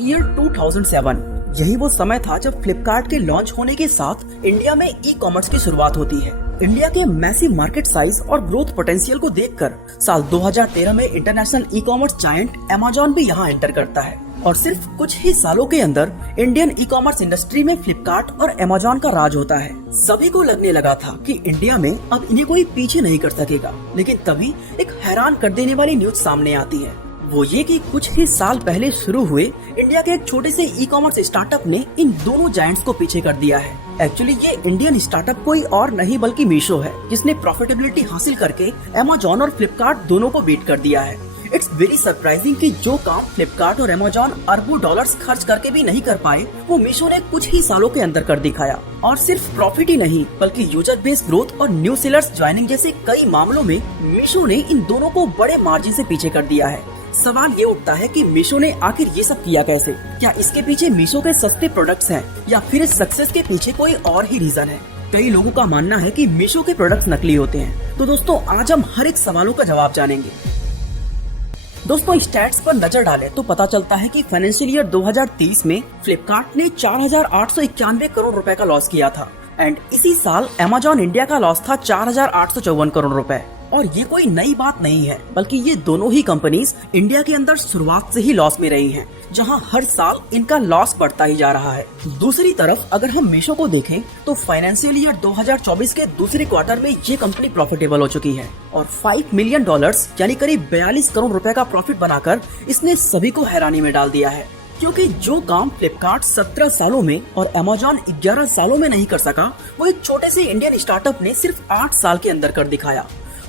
Year 2007 यही वो समय था जब फ्लिपकार्ट के लॉन्च होने के साथ इंडिया में ई कॉमर्स की शुरुआत होती है। इंडिया के मैसिव मार्केट साइज और ग्रोथ पोटेंशियल को देखकर साल 2013 में international e commerce giant Amazon भी यहाँ एंटर करता है और सिर्फ कुछ ही सालों के अंदर इंडियन ई कॉमर्स इंडस्ट्री में फ्लिपकार्ट और अमेज़न का राज होता है। सभी को लगने लगा था कि इंडिया में अब इन्हें कोई पीछे नहीं कर सकेगा, लेकिन तभी एक हैरान कर देने वाली न्यूज सामने आती है। वो ये कि कुछ ही साल पहले शुरू हुए इंडिया के एक छोटे से ई कॉमर्स स्टार्टअप ने इन दोनों जायंट्स को पीछे कर दिया है। एक्चुअली ये इंडियन स्टार्टअप कोई और नहीं बल्कि मीशो है, जिसने प्रॉफिटेबिलिटी हासिल करके अमेज़न और फ्लिपकार्ट दोनों को बीट कर दिया है। इट्स वेरी सरप्राइजिंग कि जो काम फ्लिपकार्ट और अमेज़न अरबों डॉलर्स खर्च करके भी नहीं कर पाए, वो मीशो ने कुछ ही सालों के अंदर कर दिखाया। और सिर्फ प्रॉफिट ही नहीं बल्कि यूजर बेस ग्रोथ और न्यू सेलर्स ज्वाइनिंग जैसे कई मामलों में मीशो ने इन दोनों को बड़े मार्जिन से पीछे कर दिया है। सवाल ये उठता है कि मीशो ने आखिर ये सब किया कैसे? क्या इसके पीछे मीशो के सस्ते प्रोडक्ट्स हैं या फिर इस सक्सेस के पीछे कोई और ही रीजन है? कई लोगों का मानना है कि मीशो के प्रोडक्ट्स नकली होते हैं। तो दोस्तों आज हम हर एक सवालों का जवाब जानेंगे। दोस्तों स्टैट्स पर नजर डालें तो पता चलता है कि फाइनेंशियल ईयर 2023 में फ्लिपकार्ट ने 4,891 करोड़ रुपए का लॉस किया था एंड इसी साल अमेज़न इंडिया का लॉस था 4,854 करोड़ रुपए। और ये कोई नई बात नहीं है, बल्कि ये दोनों ही कंपनीज इंडिया के अंदर शुरुआत से ही लॉस में रही हैं, जहां हर साल इनका लॉस बढ़ता ही जा रहा है। दूसरी तरफ अगर हम मीशो को देखें तो फाइनेंशियल ईयर 2024 के दूसरे क्वार्टर में ये कंपनी प्रॉफिटेबल हो चुकी है और $5 मिलियन यानी करीब 42 करोड़ रुपए का प्रॉफिट बनाकर इसने सभी को हैरानी में डाल दिया है। क्योंकि जो काम फ्लिपकार्ट 17 सालों में और अमेज़न 11 सालों में नहीं कर सका, वो एक छोटे से इंडियन स्टार्टअप ने सिर्फ 8 साल के अंदर कर दिखाया।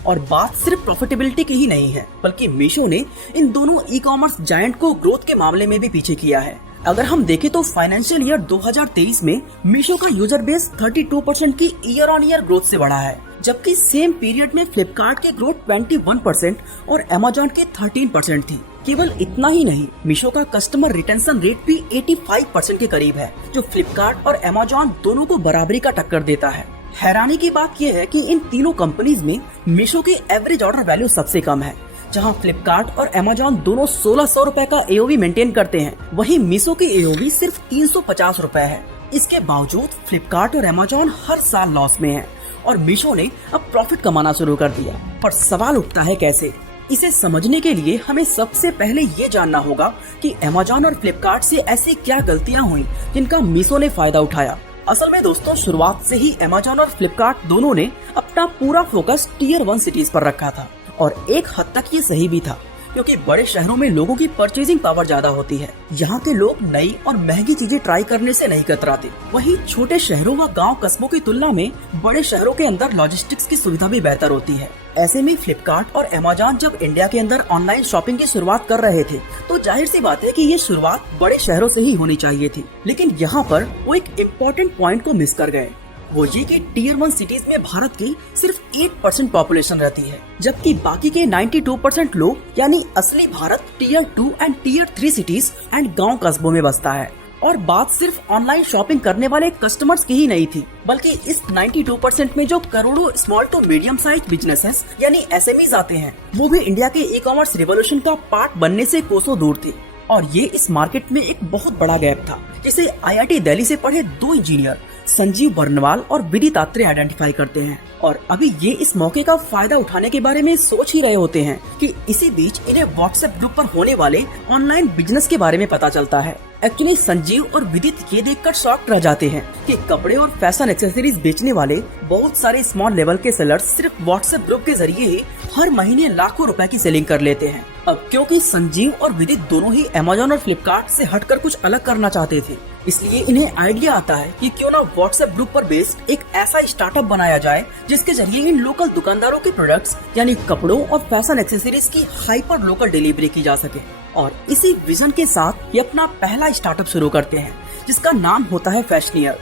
और बात सिर्फ प्रॉफिटेबिलिटी की ही नहीं है, बल्कि मीशो ने इन दोनों ई कॉमर्स जायंट को ग्रोथ के मामले में भी पीछे किया है। अगर हम देखें तो फाइनेंशियल ईयर 2023 में मीशो का यूजर बेस 32% की ईयर ऑन ईयर ग्रोथ से बढ़ा है, जबकि सेम पीरियड में फ्लिपकार्ट की ग्रोथ 21% और अमेज़न की 13% थी। केवल इतना ही नहीं, मीशो का कस्टमर रिटेंशन रेट भी 85% के करीब है, जो फ्लिपकार्ट और अमेज़न दोनों को बराबरी का टक्कर देता है। हैरानी की बात यह है कि इन तीनों कंपनीज में मीशो की एवरेज ऑर्डर वैल्यू सबसे कम है। जहां फ्लिपकार्ट और अमेज़न दोनों 1600 रुपए का एओवी मेंटेन करते हैं, वहीं मीशो की एओवी सिर्फ 350 रुपए है। इसके बावजूद फ्लिपकार्ट और अमेज़न हर साल लॉस में है और मीशो ने अब प्रॉफिट कमाना शुरू कर दिया। पर सवाल उठता है कैसे? इसे समझने के लिए हमें सबसे पहले ये जानना होगा कि अमेज़न और फ्लिपकार्ट से ऐसी क्या गलतियां हुई जिनका मीशो ने फायदा उठाया। असल में दोस्तों शुरुआत से ही अमेज़न और फ्लिपकार्ट दोनों ने अपना पूरा फोकस टियर 1 सिटीज पर रखा था और एक हद तक ये सही भी था, क्योंकि बड़े शहरों में लोगों की परचेजिंग पावर ज्यादा होती है। यहाँ के लोग नई और महंगी चीजें ट्राई करने से नहीं कतराते। वहीं छोटे शहरों व गांव कस्बों की तुलना में बड़े शहरों के अंदर लॉजिस्टिक्स की सुविधा भी बेहतर होती है। ऐसे में फ्लिपकार्ट और अमेज़न जब इंडिया के अंदर ऑनलाइन शॉपिंग की शुरुआत कर रहे थे, तो जाहिर सी बात है कि ये शुरुआत बड़े शहरों से ही होनी चाहिए थी। लेकिन यहाँ पर वो एक इम्पोर्टेंट पॉइंट को मिस कर गए। वो ये कि टियर 1 सिटीज में भारत की सिर्फ 8% पॉपुलेशन रहती है, जबकि बाकी के 92% लोग यानी असली Bharat tier 2 and tier 3 cities and गांव कस्बों में बसता है। और बात सिर्फ ऑनलाइन शॉपिंग करने वाले कस्टमर्स की ही नहीं थी, बल्कि इस 92% में जो करोड़ों small to medium size businesses यानी एसएमईज आते हैं, वो भी इंडिया के ई कॉमर्स रिवॉल्यूशन का पार्ट बनने से कोसों दूर थे। और ये इस मार्केट में एक बहुत बड़ा गैप था, जिसे आईआईटी दिल्ली से पढ़े 2 इंजीनियर संजीव बर्नवाल और विदित आत्रे आइडेंटिफाई करते हैं। और अभी ये इस मौके का फायदा उठाने के बारे में सोच ही रहे होते हैं कि इसी बीच इन्हें व्हाट्सएप ग्रुप पर होने वाले ऑनलाइन बिजनेस के बारे में पता चलता है। एक्चुअली संजीव और विदित ये देखकर शॉक्ड रह जाते हैं कि कपड़े और फैशन एक्सेसरीज बेचने वाले बहुत सारे स्मॉल लेवल के सेलर्स सिर्फ व्हाट्सएप ग्रुप के जरिए ही हर महीने लाखों रुपए की सेलिंग कर लेते हैं। अब क्योंकि संजीव और विदित दोनों ही अमेज़न और फ्लिपकार्ट से हटकर कुछ अलग करना चाहते थे, इसलिए इन्हें आइडिया आता है कि क्यों ना व्हाट्सएप ग्रुप पर बेस्ड एक ऐसा स्टार्टअप बनाया जाए जिसके जरिए इन लोकल दुकानदारों के प्रोडक्ट्स यानी कपड़ों और फैशन एक्सेसरीज की हाइपर लोकल डिलीवरी की जा सके। और इसी विजन के साथ ये अपना पहला स्टार्टअप शुरू करते हैं, जिसका नाम होता है फैशनियर।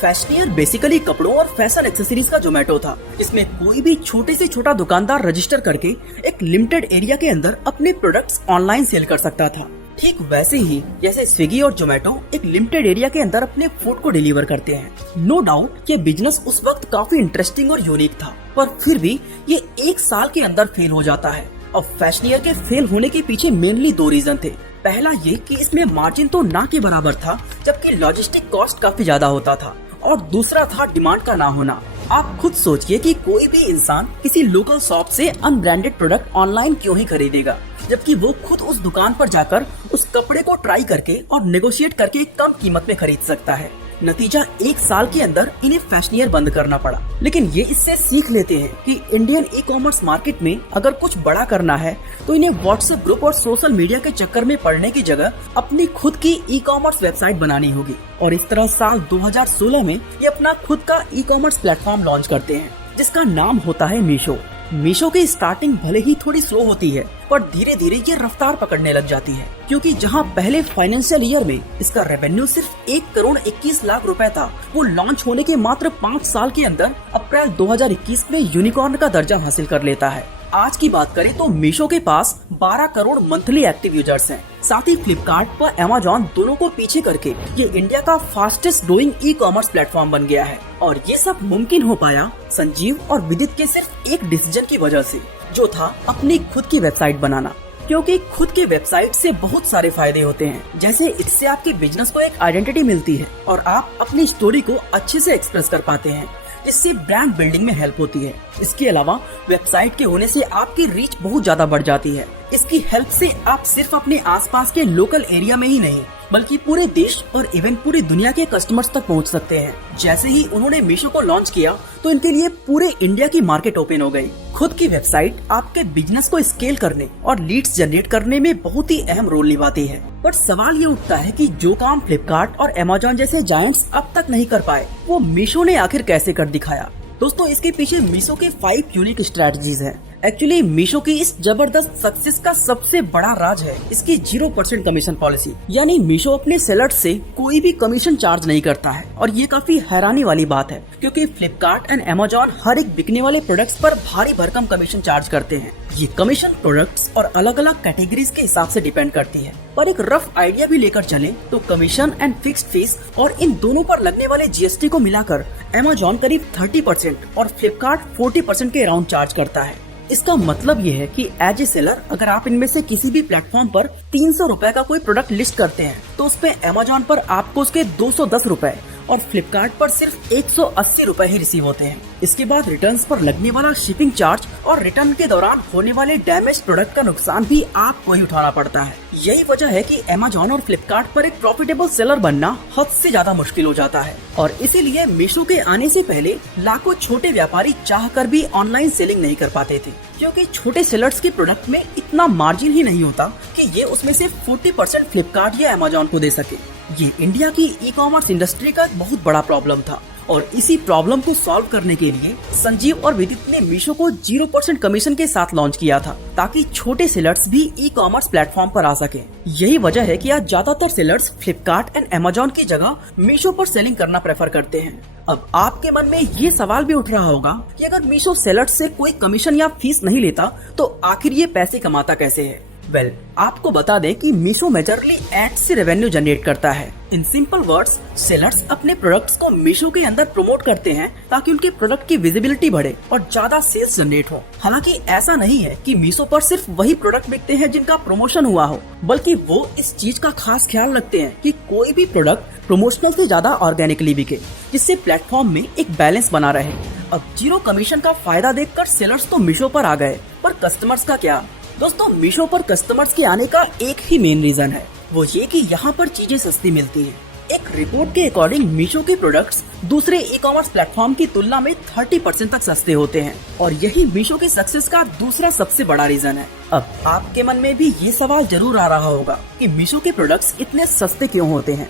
फैशनियर बेसिकली कपड़ों और फैशन एक्सेसरीज का जोमेटो था, जिसमें कोई भी छोटे से छोटा दुकानदार रजिस्टर करके एक लिमिटेड एरिया के अंदर अपने प्रोडक्ट्स ऑनलाइन सेल कर सकता था। ठीक वैसे ही जैसे स्विगी और जोमेटो एक लिमिटेड एरिया के अंदर अपने फूड को डिलीवर करते हैं। नो डाउट ये बिजनेस उस वक्त काफी इंटरेस्टिंग और यूनिक था, पर फिर भी ये 1 साल के अंदर फेल हो जाता है। अब फैशनियर के फेल होने के पीछे मेनली 2 रीजन थे। पहला ये कि इसमें मार्जिन तो ना के बराबर था, जबकि लॉजिस्टिक कॉस्ट काफी ज्यादा होता था, और दूसरा था डिमांड का ना होना। आप खुद सोचिए कि कोई भी इंसान किसी लोकल शॉप से अनब्रांडेड प्रोडक्ट ऑनलाइन क्यों ही खरीदेगा, जबकि वो खुद उस दुकान पर जाकर उस कपड़े को ट्राई करके और नेगोशिएट करके कम कीमत में खरीद सकता है। नतीजा 1 साल के अंदर इन्हें फैशनियर बंद करना पड़ा। लेकिन ये इससे सीख लेते हैं कि इंडियन ई कॉमर्स मार्केट में अगर कुछ बड़ा करना है तो इन्हें व्हाट्सएप ग्रुप और सोशल मीडिया के चक्कर में पड़ने की जगह अपनी खुद की ई कॉमर्स वेबसाइट बनानी होगी। और इस तरह साल 2016 में ये अपना खुद का ई कॉमर्स प्लेटफॉर्म लॉन्च करते हैं, जिसका नाम होता है मीशो। मीशो की स्टार्टिंग भले ही थोड़ी स्लो होती है, पर धीरे धीरे ये रफ्तार पकड़ने लग जाती है, क्योंकि जहां पहले फाइनेंशियल ईयर में इसका रेवेन्यू सिर्फ 1 करोड़ 21 लाख रुपए था, वो लॉन्च होने के मात्र 5 साल के अंदर अप्रैल 2021 में यूनिकॉर्न का दर्जा हासिल कर लेता है। आज की बात करें तो मीशो के पास 12 करोड़ मंथली एक्टिव यूजर्स हैं। साथ ही फ्लिपकार्ट व अमेज़न दोनों को पीछे करके ये इंडिया का fastest growing e commerce platform बन गया है। और ये सब मुमकिन हो पाया संजीव और विदित के सिर्फ एक डिसीजन की वजह से, जो था अपनी खुद की वेबसाइट बनाना। क्योंकि खुद के वेबसाइट से बहुत सारे फायदे होते हैं, जैसे इससे आपके बिजनेस को एक आइडेंटिटी मिलती है और आप अपनी स्टोरी को अच्छे से एक्सप्रेस कर पाते हैं, जिससे ब्रांड बिल्डिंग में हेल्प होती है। इसके अलावा वेबसाइट के होने से आपकी रीच बहुत ज्यादा बढ़ जाती है। इसकी हेल्प से आप सिर्फ अपने आसपास के लोकल एरिया में ही नहीं, बल्कि पूरे देश और इवन पूरी दुनिया के कस्टमर्स तक पहुंच सकते हैं। जैसे ही उन्होंने मीशो को लॉन्च किया तो इनके लिए पूरे इंडिया की मार्केट ओपन हो गई। खुद की वेबसाइट आपके बिजनेस को स्केल करने और लीड्स जनरेट करने में बहुत ही अहम रोल निभाती है। पर सवाल ये उठता है कि जो काम फ्लिपकार्ट और अमेज़न जैसे जायंट्स अब तक नहीं कर पाए, वो मीशो ने आखिर कैसे कर दिखाया। दोस्तों, इसके पीछे मीशो के 5 यूनिक स्ट्रेटजीज हैं। एक्चुअली मीशो की इस जबरदस्त सक्सेस का सबसे बड़ा राज है इसकी 0% कमीशन पॉलिसी। यानी मीशो अपने सेलर्स से कोई भी कमीशन चार्ज नहीं करता है, और ये काफी हैरानी वाली बात है, क्योंकि फ्लिपकार्ट एंड अमेज़न हर एक बिकने वाले प्रोडक्ट्स पर भारी भरकम कमीशन चार्ज करते हैं। ये कमीशन प्रोडक्ट्स और अलग अलग कैटेगरीज के हिसाब से डिपेंड करती है। पर एक रफ आइडिया भी लेकर चले तो कमीशन एंड फिक्स्ड फीस और इन दोनों पर लगने वाले जीएसटी को मिलाकर अमेज़न करीब 30% और फ्लिपकार्ट 40% के अराउंड चार्ज करता है। इसका मतलब ये है कि एज ए सेलर अगर आप इनमें से किसी भी प्लेटफॉर्म पर 300 रुपए का कोई प्रोडक्ट लिस्ट करते हैं तो उस पे अमेज़न पर आपको उसके 210 रुपए और फ्लिपकार्ट पर सिर्फ 180 रुपए ही रिसीव होते हैं। इसके बाद रिटर्न्स पर लगने वाला शिपिंग चार्ज और रिटर्न के दौरान होने वाले डैमेज प्रोडक्ट का नुकसान भी आपको ही उठाना पड़ता है। यही वजह है कि अमेज़न और फ्लिपकार्ट पर एक प्रॉफिटेबल सेलर बनना हद से ज्यादा मुश्किल हो जाता है। और इसीलिए मीशो के आने से पहले लाखों छोटे व्यापारी चाहकर भी ऑनलाइन सेलिंग नहीं कर पाते थे, क्योंकि छोटे सेलर्स के प्रोडक्ट में इतना मार्जिन ही नहीं होता कि ये उसमें से 40% फ्लिपकार्ट या अमेज़न को दे सके। ये इंडिया की ई कॉमर्स इंडस्ट्री का बहुत बड़ा प्रॉब्लम था, और इसी प्रॉब्लम को सॉल्व करने के लिए संजीव और विदित ने मीशो को 0% कमीशन के साथ लॉन्च किया था, ताकि छोटे सेलर्स भी ई कॉमर्स प्लेटफॉर्म पर आ सके। यही वजह है कि आज ज्यादातर सेलर्स फ्लिपकार्ट एंड अमेज़न की जगह मीशो पर सेलिंग करना प्रेफर करते हैं। अब आपके मन में ये सवाल भी उठ रहा होगा कि अगर मीशो सेलर्स से कोई कमीशन या फीस नहीं लेता तो आखिर ये पैसे कमाता कैसे है। वेल, आपको बता दें कि मीशो मेजरली एड्स से रेवेन्यू जनरेट करता है। इन सिंपल वर्ड्स, सेलर्स अपने प्रोडक्ट्स को मीशो के अंदर प्रमोट करते हैं ताकि उनके प्रोडक्ट की विजिबिलिटी बढ़े और ज्यादा सेल्स जनरेट हो। हालांकि ऐसा नहीं है कि मीशो पर सिर्फ वही प्रोडक्ट बिकते हैं जिनका प्रमोशन हुआ हो, बल्कि वो इस चीज का खास ख्याल रखते हैं कि कोई भी प्रोडक्ट प्रमोशनल से ज्यादा ऑर्गेनिकली बिके, जिससे प्लेटफॉर्म में एक बैलेंस बना रहे। अब 0 कमीशन का फायदा देखकर सेलर्स तो मीशो पर आ गए, पर कस्टमर्स का क्या। दोस्तों, मीशो पर कस्टमर्स के आने का एक ही मेन रीजन है, वो ये कि यहाँ पर चीजें सस्ती मिलती हैं। एक रिपोर्ट के अकॉर्डिंग मीशो के प्रोडक्ट्स दूसरे ई कॉमर्स प्लेटफॉर्म की तुलना में 30% तक सस्ते होते हैं, और यही मीशो के सक्सेस का दूसरा सबसे बड़ा रीजन है। अब आपके मन में भी ये सवाल जरूर आ रहा होगा कि मीशो के प्रोडक्ट्स इतने सस्ते क्यों होते हैं।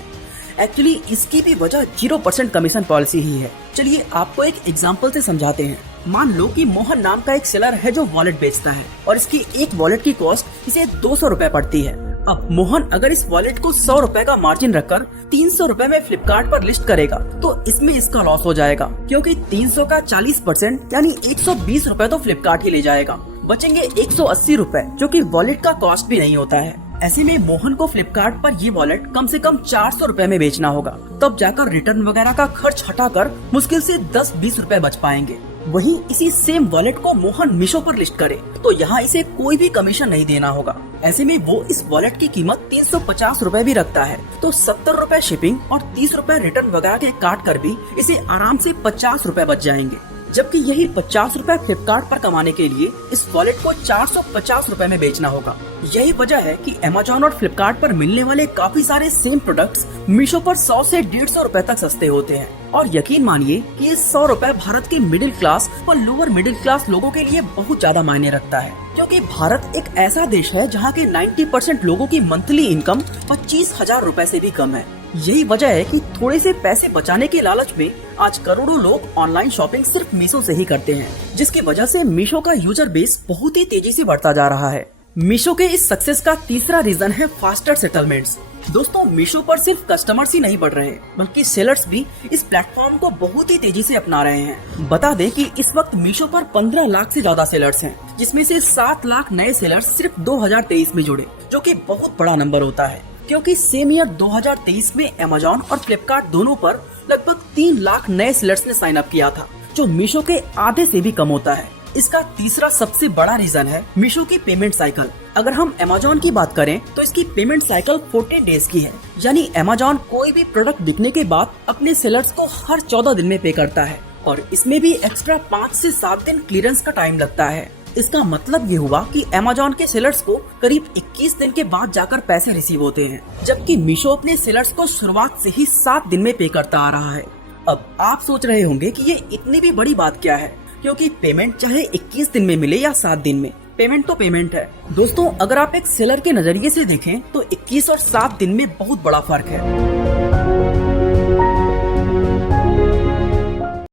एक्चुअली इसकी भी वजह 0% कमीशन पॉलिसी ही है। चलिए आपको एक एग्जांपल से समझाते हैं। मान लो कि मोहन नाम का एक सेलर है जो वॉलेट बेचता है, और इसकी एक वॉलेट की कॉस्ट इसे 200 रुपए पड़ती है। अब मोहन अगर इस वॉलेट को 100 रुपए का मार्जिन रखकर 300 रुपए में फ्लिपकार्ट पर लिस्ट करेगा तो इसमें इसका लॉस हो जाएगा, क्योंकि 300 का 40% यानी 120 रुपए तो फ्लिपकार्ट ही ले जाएगा। बचेंगे 180 रुपए, जो कि वॉलेट का कॉस्ट भी नहीं होता है। ऐसे में मोहन को फ्लिपकार्ट पर ये वॉलेट कम से कम 400 रुपए में बेचना होगा, तब जाकर रिटर्न वगैरह का खर्च हटाकर मुश्किल से 10-20 रुपए बच पाएंगे। वहीं इसी सेम वॉलेट को मोहन मीशो पर लिस्ट करे तो यहाँ इसे कोई भी कमीशन नहीं देना होगा, ऐसे में वो इस वॉलेट की कीमत 350 रूपए भी रखता है, तो 70 रूपए शिपिंग और 30 रूपए रिटर्न वगैरह के काट कर भी इसे आराम से 50 रूपए बच जाएंगे। जबकि यही 50 रूपए फ्लिपकार्ट पर कमाने के लिए इस वॉलेट को 450 रूपए में बेचना होगा। यही वजह है कि अमेजॉन और फ्लिपकार्ट पर मिलने वाले काफी सारे सेम प्रोडक्ट्स मीशो पर 100 से 150 रूपए तक सस्ते होते हैं। और यकीन मानिए कि ये 100 रूपए भारत के मिडिल क्लास और लोअर मिडिल क्लास लोगों के लिए बहुत ज्यादा मायने रखता है, क्योंकि भारत एक ऐसा देश है जहाँ के 90% लोगों की मंथली इनकम 25,000 रूपए से भी कम है। यही वजह है कि थोड़े से पैसे बचाने के लालच में आज करोड़ों लोग ऑनलाइन शॉपिंग सिर्फ मीशो से ही करते हैं, जिसकी वजह से मीशो का यूजर बेस बहुत ही तेजी से बढ़ता जा रहा है। मीशो के इस सक्सेस का तीसरा रीजन है फास्टर सेटलमेंट्स। दोस्तों, मीशो पर सिर्फ कस्टमर्स ही नहीं बढ़ रहे, बल्कि सेलर्स भी इस प्लेटफॉर्म को बहुत ही तेजी से अपना रहे हैं। बता दें कि इस वक्त मीशो पर 15 लाख से ज्यादा सेलर्स हैं, जिसमें से 7 लाख नए सेलर्स सिर्फ 2023 में जुड़े, जो कि बहुत बड़ा नंबर होता है, क्योंकि सेम ईयर 2023 में अमेजॉन और फ्लिपकार्ट दोनों पर लगभग 3 लाख नए सेलर्स ने साइन अप किया था, जो मीशो के आधे से भी कम होता है। इसका तीसरा सबसे बड़ा रीजन है मीशो की पेमेंट साइकिल। अगर हम अमेजॉन की बात करें तो इसकी पेमेंट साइकिल 14 डेज की है, यानी अमेजॉन कोई भी प्रोडक्ट बिकने के बाद अपने सेलर्स को हर 14 दिन में पे करता है, और इसमें भी एक्स्ट्रा 5 से 7 दिन क्लियरेंस का टाइम लगता है। इसका मतलब ये हुआ कि अमेजॉन के सेलर्स को करीब 21 दिन के बाद जाकर पैसे रिसीव होते हैं, जबकि मीशो अपने सेलर्स को शुरुआत से ही 7 दिन में पे करता आ रहा है। अब आप सोच रहे होंगे कि ये इतनी भी बड़ी बात क्या है, क्योंकि पेमेंट चाहे 21 दिन में मिले या 7 दिन में, पेमेंट तो पेमेंट है। दोस्तों, अगर आप एक सेलर के नजरिए से देखें तो 21 और 7 दिन में बहुत बड़ा फर्क है।